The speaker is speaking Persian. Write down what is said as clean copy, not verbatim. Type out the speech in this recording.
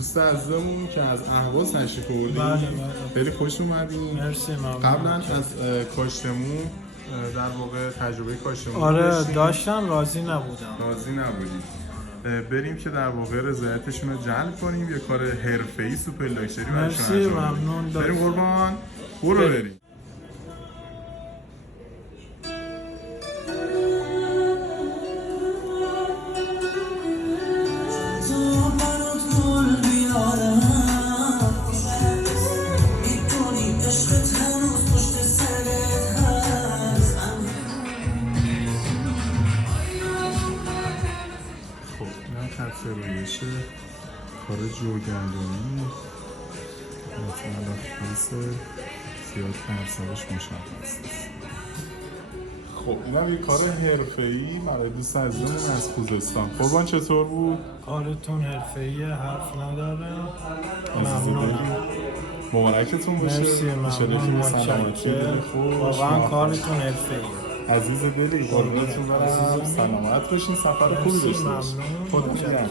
دوست عزیزمون که از اهواز تشریف آوردید. بله. خیلی خوش اومدین. مرسی ممنون. قبلا از کاشتمون در واقع تجربه کاشتمون آره داشتم، راضی نبودم. راضی نبودید. بریم که در واقع رضایتشون رو جلب کنیم، یه کار حرفه‌ای سوپر لاکچری براشون مرسی ممنون. بریم قربان. بریم. رویشه کار جوگندونی متملخص زیاد پرسرش مشخص است. خب اینم یه کار حرفه‌ای برای دوست عزیزمون از خوزستان. قربان چطور بود؟ کارتون حرفه‌ای، حرف نداره. ممنونم. مبارکتون باشه. مرسی ممنون. متشکرم. واقعا کارتون حرفه‌ای. عزیز دلی قربونتون برم. سلامت باشین. سفر خوبی داشته باشین. ممنون. خدا نگهدار.